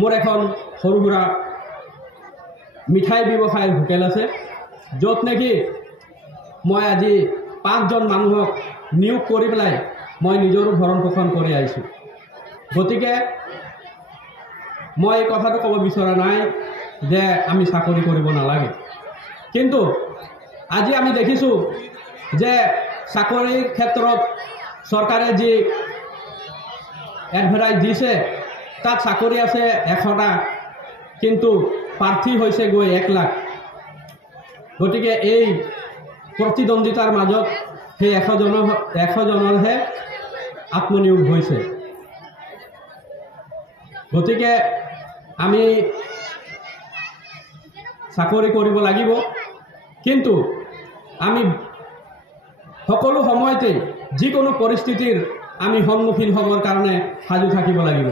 মোৰ এখন সৰু সুৰা মিঠাই ব্যৱসায়ৰ হোটেল আছে, য'ত নেকি মই আজি 5জন মানুহক নিয়োগ কৰি পেলাই মই নিজৰো ভৰণ পোষণ কৰি আহিছোঁ। গতিকে মই এই কথাটো ক'ব বিচৰা নাই যে আমি চাকৰি কৰিব নালাগে, কিন্তু আজি আমি দেখিছোঁ যে চাকৰিৰ ক্ষেত্ৰত চৰকাৰে যি এডভাৰটাইজ দিছে তাত চাকৰি আছে 100টা, কিন্তু প্ৰাৰ্থী হৈছে গৈ 1 লাখ। গতিকে এই প্ৰতিদ্বন্দ্বিতাৰ মাজত সেই 100জনৰহে আত্মনিয়োগ হৈছে। গতিকে আমি চাকৰি কৰিব লাগিব, কিন্তু আমি সকলো সময়তে যিকোনো পৰিস্থিতিৰ আমি সন্মুখীন হ'বৰ কাৰণে সাজু থাকিব লাগিব।